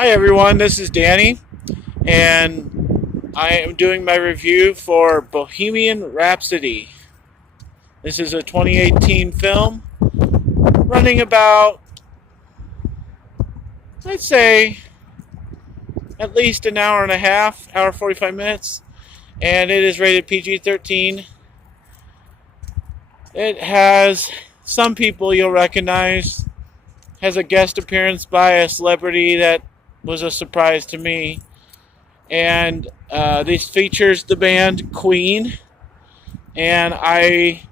Hi everyone, this is Danny, and I am doing my review for Bohemian Rhapsody. This is a 2018 film running about, I'd say, at least an hour and a half, hour 45 minutes, and it is rated PG-13. It has some people you'll recognize, has a guest appearance by a celebrity that was a surprise to me. And this features the band Queen, and I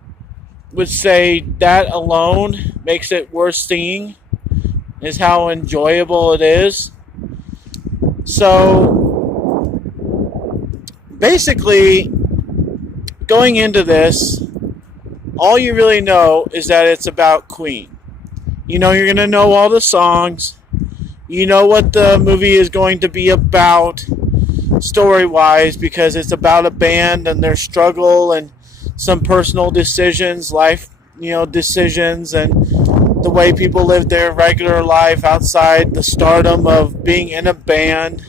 would say that alone makes it worth seeing, is how enjoyable it is. So basically, going into this, all you really know is that it's about Queen. You know you're going to know all the songs. You know what the movie is going to be about story-wise, because it's about a band and their struggle and some personal decisions, life, decisions, and the way people live their regular life outside the stardom of being in a band.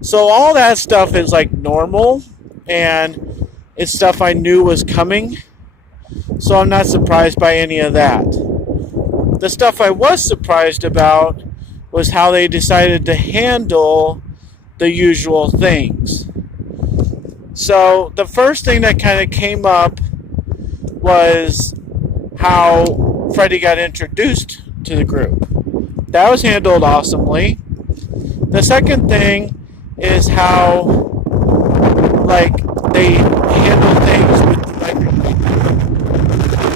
So all that stuff is like normal, and it's stuff I knew was coming. So I'm not surprised by any of that. The stuff I was surprised about was how they decided to handle the usual things. So the first thing that kind of came up was how Freddie got introduced to the group. That was handled awesomely. The second thing is how they handle things with the record label,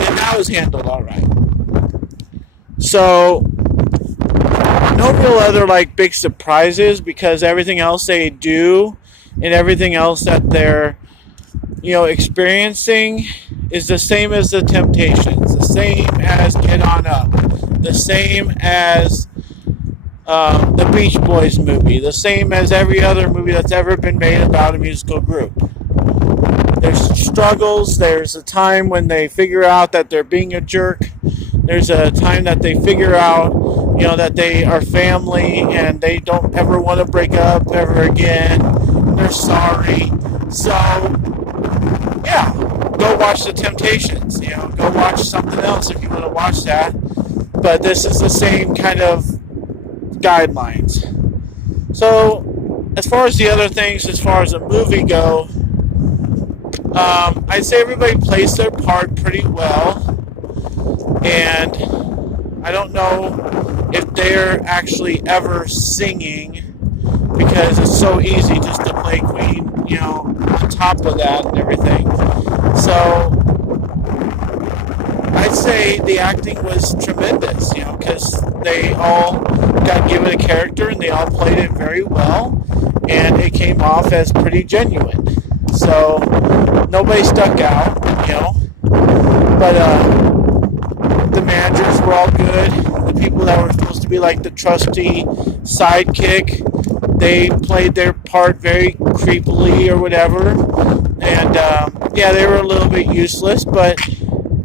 and that was handled all right. So no real other big surprises, because everything else they do and everything else that they're experiencing is the same as the Temptations, the same as Get On Up, the same as the Beach Boys movie, the same as every other movie that's ever been made about a musical group. There's struggles. There's a time when they figure out that they're being a jerk. There's a time that they figure out that they are family and they don't ever want to break up ever again. They're sorry. So, yeah, go watch the Temptations. Go watch something else if you want to watch that. But this is the same kind of guidelines. So, as far as the other things, as far as a movie go, I'd say everybody plays their part pretty well. And I don't know if they're actually ever singing, because it's so easy just to play Queen, on top of that and everything. So I'd say the acting was tremendous, because they all got given a character and they all played it very well, and it came off as pretty genuine. So nobody stuck out, but the managers were all good. The people that were supposed to be like the trusty sidekick, they played their part very creepily or whatever. And they were a little bit useless, but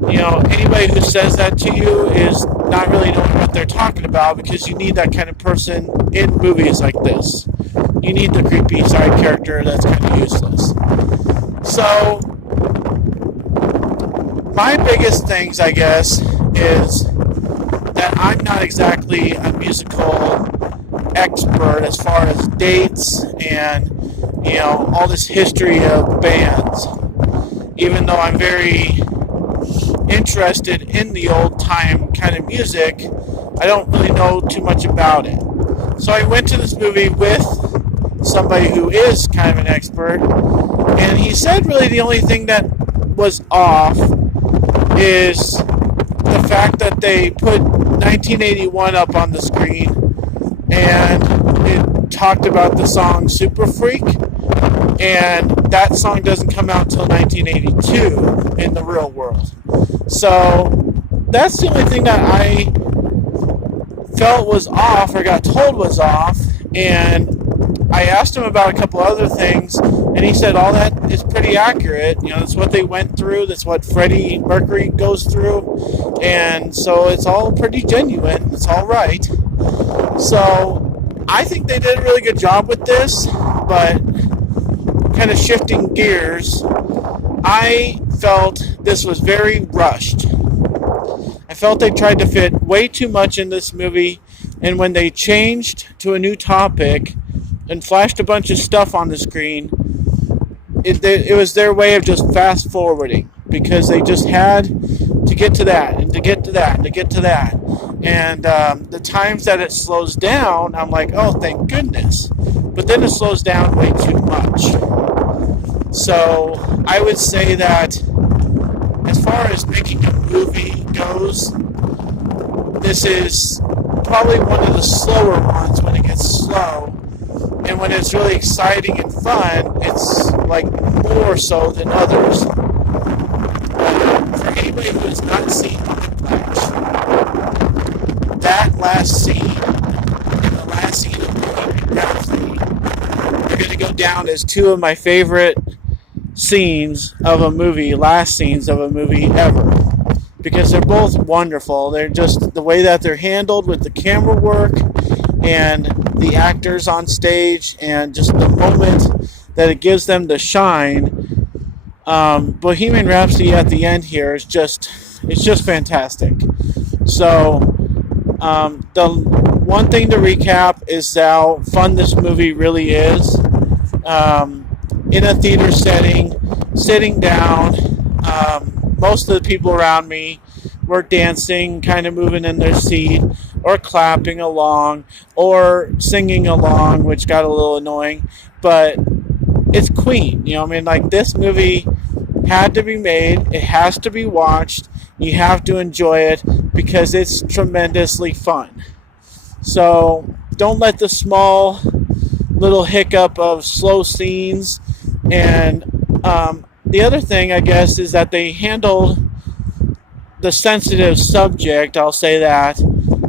anybody who says that to you is not really knowing what they're talking about, because you need that kind of person in movies like this. You need the creepy side character that's kind of useless. So my biggest things, I guess, is that I'm not exactly a musical expert as far as dates and all this history of bands, even though I'm very interested in the old time kind of music. I don't really know too much about it. So I went to this movie with somebody who is kind of an expert, and he said really the only thing that was off is the fact that they put 1981 up on the screen and it talked about the song Super Freak, and that song doesn't come out till 1982 in the real world. So that's the only thing that I felt was off, or got told was off. And I asked him about a couple other things, and he said all that is pretty accurate. That's what they went through. That's what Freddie Mercury goes through. And so it's all pretty genuine. It's all right. So I think they did a really good job with this, but kind of shifting gears, I felt this was very rushed. I felt they tried to fit way too much in this movie, and when they changed to a new topic and flashed a bunch of stuff on the screen, it was their way of just fast forwarding because they just had to get to that and to get to that and to get to that. And the times that it slows down, I'm like, oh, thank goodness. But then it slows down way too much. So I would say that as far as making a movie goes, this is probably one of the slower ones when it gets slow. And when it's really exciting and fun, it's like more so than others. For anybody who has not seen Whiplash, that last scene and the last scene of Bohemian Rhapsody are going to go down as two of my favorite scenes of a movie, last scenes of a movie ever. Because they're both wonderful. They're just the way that they're handled with the camera work and the actors on stage and just the moment that it gives them to shine. Bohemian Rhapsody at the end here is it's just fantastic. So the one thing to recap is how fun this movie really is. In a theater setting, sitting down, most of the people around me were dancing, kind of moving in their seat, or clapping along, or singing along, which got a little annoying. But it's Queen, I mean, like, this movie had to be made. It has to be watched. You have to enjoy it because it's tremendously fun. So don't let the small little hiccup of slow scenes and the other thing, I guess, is that they handled the sensitive subject. I'll say that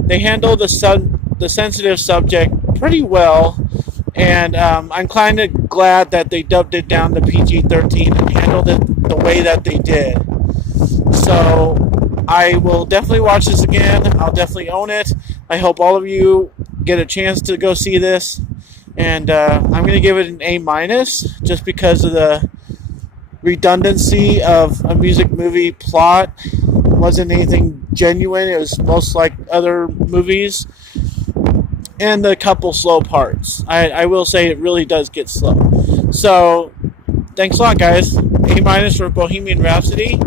they handled the sensitive subject pretty well, and I'm kind of glad that they dubbed it down to PG-13 and handled it the way that they did. So I will definitely watch this again. I'll definitely own it. I hope all of you get a chance to go see this, and I'm going to give it an A- just because of the redundancy of a music movie plot. It wasn't anything genuine. It was most like other movies, and a couple slow parts. I will say it really does get slow. So thanks a lot, guys. A- for Bohemian Rhapsody.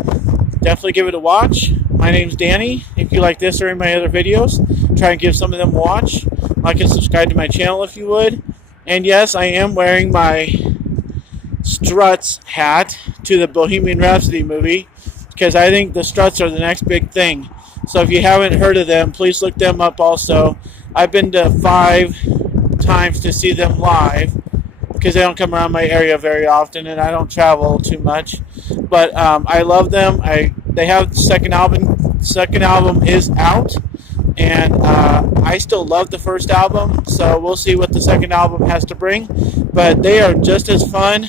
Definitely give it a watch. My name's Danny. If you like this or any of my other videos, try and give some of them a watch. Like and subscribe to my channel if you would. And yes, I am wearing my Struts hat to the Bohemian Rhapsody movie because I think the Struts are the next big thing. So if you haven't heard of them, please look them up also. I've been to 5 times to see them live because they don't come around my area very often and I don't travel too much. But I love them. They have the second album. Second album is out. And I still love the first album, so we'll see what the second album has to bring. But they are just as fun,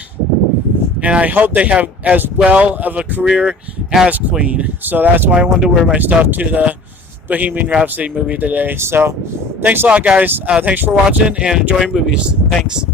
and I hope they have as well of a career as Queen. So that's why I wanted to wear my stuff to the Bohemian Rhapsody movie today. So thanks a lot, guys. Thanks for watching, and enjoy movies. Thanks.